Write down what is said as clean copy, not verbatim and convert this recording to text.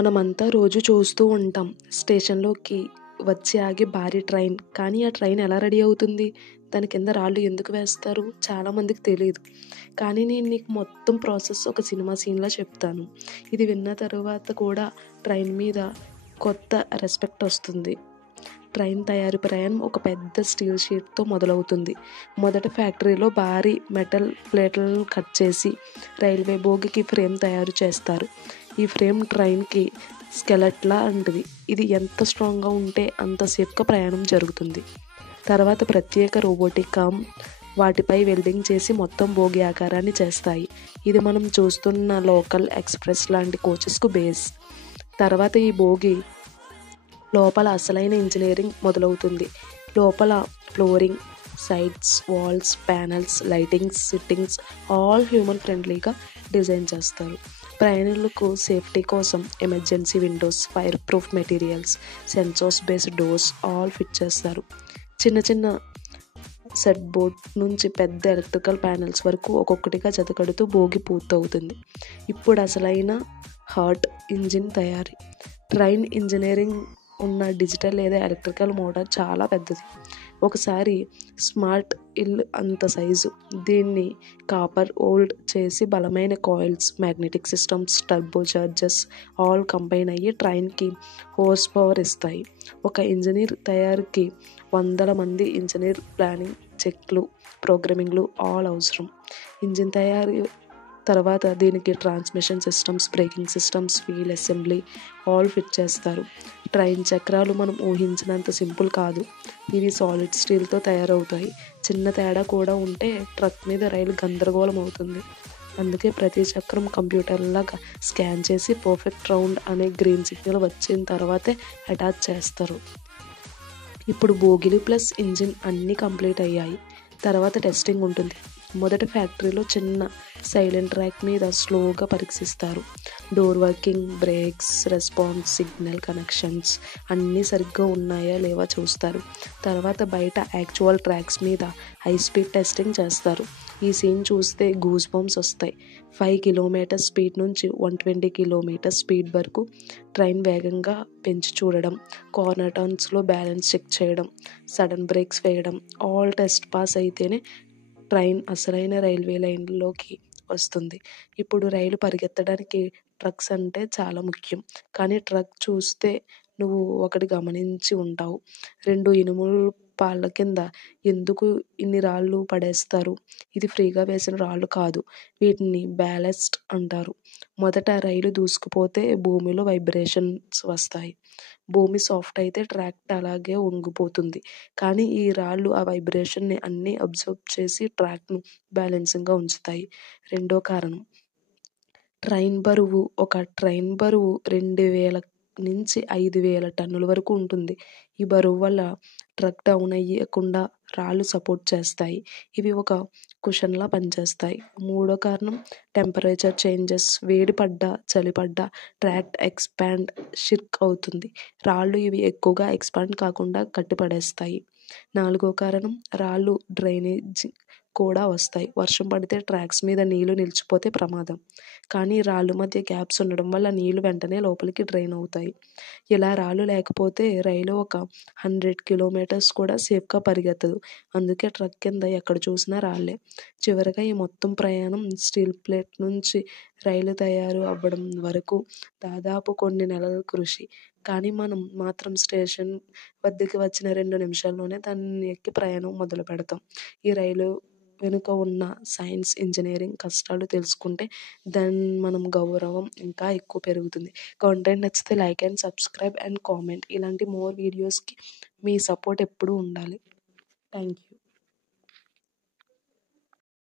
మనమంతా రోజు చూస్తూ ఉంటాం. స్టేషన్‌లోకి వచ్చి ఆగే భారీ ట్రైన్. కానీ ఆ ట్రైన్ ఎలా రెడీ అవుతుంది? దాని కింద రాళ్ళు ఎందుకు వేస్తారు? చాలామందికి తెలీదు. కానీ నేను నీకు మొత్తం ప్రాసెస్ ఒక సినిమా సీన్‌లా చెప్తాను. ఇది విన్న తరువాత కూడా ట్రైన్ మీద కొత్త రెస్పెక్ట్ వస్తుంది. ట్రైన్ తయారీ ప్రయాణం ఒక పెద్ద స్టీల్ షీట్‌తో మొదలవుతుంది. మొదట ఫ్యాక్టరీలో భారీ మెటల్ ప్లేట్లను కట్ చేసి రైల్వే బోగీకి ఫ్రేమ్ తయారు చేస్తారు. ఈ ఫ్రేమ్ ట్రైన్‌కి స్కెలెట్ లాంటిది. ఇది ఎంత స్ట్రాంగ్‌గా ఉంటే అంత సేఫ్‌గా ప్రయాణం జరుగుతుంది. తర్వాత ప్రత్యేక రోబోటిక్ ఆర్మ్ వాటిపై వెల్డింగ్ చేసి మొత్తం బోగీ ఆకారాన్ని చేస్తాయి. ఇది మనం చూస్తున్న లోకల్ ఎక్స్‌ప్రెస్ లాంటి కోచెస్‌కు బేస్. తర్వాత ఈ బోగీ లోపల అసలైన ఇంజనీరింగ్ మొదలవుతుంది. లోపల flooring, sides, walls, panels, lightings, sittings all human ఫ్రెండ్లీగా డిజైన్ చేస్తారు. ప్రయాణికులకు సేఫ్టీ కోసం emergency windows, fire proof materials, sensors based doors all fit చేస్తారు. చిన్న చిన్న సెట్ బోర్డ్ నుంచి పెద్ద ఎలక్ట్రికల్ ప్యానెల్స్ వరకు ఒక్కొక్కటిగా జతకడుతూ బోగి పూర్తవుతుంది. ఇప్పుడు అసలైన హార్ట్ ఇంజిన్ తయారీ. ట్రైన్ ఇంజనీరింగ్ ఉన్న డిజిటల్ లేదా ఎలక్ట్రికల్ మోటార్ చాలా పెద్దది. ఒకసారి స్మార్ట్ ఇల్లు అంత సైజు. దీన్ని కాపర్ ఓల్డ్ చేసి బలమైన coils, magnetic systems, turbo chargers all combine అయ్యి ట్రైన్కి హోర్స్ పవర్ ఇస్తాయి. ఒక ఇంజనీర్ తయారీకి వందల మంది ఇంజనీర్ ప్లానింగ్, చెక్లు, ప్రోగ్రామింగ్లు ఆల్ అవసరం. ఇంజిన్ తయారీ తర్వాత దీనికి transmission systems, braking systems, wheel assembly all fit చేస్తారు. ట్రైన్ చక్రాలు మనం ఊహించినంత సింపుల్ కాదు. ఇవి సాలిడ్ స్టీల్తో తయారవుతాయి. చిన్న తేడా కూడా ఉంటే ట్రక్ మీద రైలు గందరగోళం అవుతుంది. అందుకే ప్రతి చక్రం కంప్యూటర్లాగా స్కాన్ చేసి పర్ఫెక్ట్ రౌండ్ అనే గ్రీన్ సిగ్నల్ వచ్చిన తర్వాతే అటాచ్ చేస్తారు. ఇప్పుడు బోగీలు ప్లస్ ఇంజిన్ అన్నీ కంప్లీట్ అయ్యాయి. తర్వాత టెస్టింగ్ ఉంటుంది. మొదట ఫ్యాక్టరీలో చిన్న సైలెంట్ ట్రాక్ మీద స్లోగా పరీక్షిస్తారు. Door working, brakes, response, signal connections అన్నీ సరిగ్గా ఉన్నాయా లేవా చూస్తారు. తర్వాత బయట యాక్చువల్ ట్రాక్స్ మీద హై స్పీడ్ టెస్టింగ్ చేస్తారు. ఈ సీన్ చూస్తే గూస్ బంప్స్ వస్తాయి. 5 కిలోమీటర్స్ స్పీడ్ నుంచి 120 కిలోమీటర్స్ స్పీడ్ వరకు ట్రైన్ వేగంగా పెంచి చూడడం, కార్నర్ టర్న్స్లో బ్యాలెన్స్ చెక్ చేయడం, సడన్ బ్రేక్స్ వేయడం ఆల్ టెస్ట్ పాస్ అయితేనే ట్రైన్ అసలైన రైల్వే లైన్లోకి వస్తుంది. ఇప్పుడు రైలు పరిగెత్తడానికి ట్రక్స్ అంటే చాలా ముఖ్యం. కానీ ట్రక్ చూస్తే నువ్వు ఒకటి గమనించి ఉంటావు. 2 ఇనుము పాళ్ళ కింద ఎందుకు ఇన్ని రాళ్ళు పడేస్తారు? ఇది ఫ్రీగా వేసిన రాళ్ళు కాదు. వీటిని బ్యాలస్ట్ అంటారు. మొదట రైలు దూసుకుపోతే భూమిలో వైబ్రేషన్స్ వస్తాయి. భూమి సాఫ్ట్ అయితే ట్రాక్ అలాగే వంగిపోతుంది. కానీ ఈ రాళ్ళు ఆ వైబ్రేషన్ని అన్నీ అబ్జర్వ్ చేసి ట్రాక్ను బ్యాలెన్సింగ్గా ఉంచుతాయి. రెండో కారణం, ఒక ట్రైన్ బరువు 2000 నుంచి 5000 టన్నుల వరకు ఉంటుంది. ఈ బరువు వల్ల ట్రక్ డౌన్ అయ్యకుండా రాళ్ళు సపోర్ట్ చేస్తాయి. ఇవి ఒక కుషన్లా పనిచేస్తాయి. మూడో కారణం, టెంపరేచర్ చేంజెస్. వేడి పడ్డా, చలి పడ్డా ట్రాక్ ఎక్స్పాండ్, షిర్క్ అవుతుంది. రాళ్ళు ఇవి ఎక్కువగా ఎక్స్పాండ్ కాకుండా కట్టిపడేస్తాయి. నాలుగో కారణం, రాళ్ళు డ్రైనేజ్ కూడా వస్తాయి. వర్షం పడితే ట్రాక్స్ మీద నీళ్లు నిలిచిపోతే ప్రమాదం. కానీ రాళ్ళు మధ్య గ్యాప్స్ ఉండడం వల్ల నీళ్లు వెంటనే లోపలికి డ్రైన్ అవుతాయి. ఇలా రాళ్ళు లేకపోతే రైలు ఒక 100 కిలోమీటర్స్ కూడా సేఫ్గా పరిగెత్తదు. అందుకే ట్రక్ కింద ఎక్కడ చూసినా రాళ్ళే. చివరగా ఈ మొత్తం ప్రయాణం స్టీల్ ప్లేట్ నుంచి రైలు తయారు అవ్వడం వరకు దాదాపు కొన్ని నెలల కృషి. కానీ మనం మాత్రం స్టేషన్ వద్దకి వచ్చిన 2 నిమిషాల్లోనే దాన్ని ఎక్కి ప్రయాణం మొదలు పెడతాం. ఈ రైలు వెనుక ఉన్న సైన్స్, ఇంజనీరింగ్ కష్టాలు తెలుసుకుంటే మనం గౌరవం ఇంకా ఎక్కువ పెరుగుతుంది. కంటెంట్ నచ్చితే like and subscribe and comment. ఇలాంటి మోర్ వీడియోస్కి మీ సపోర్ట్ ఎప్పుడూ ఉండాలి. Thank you.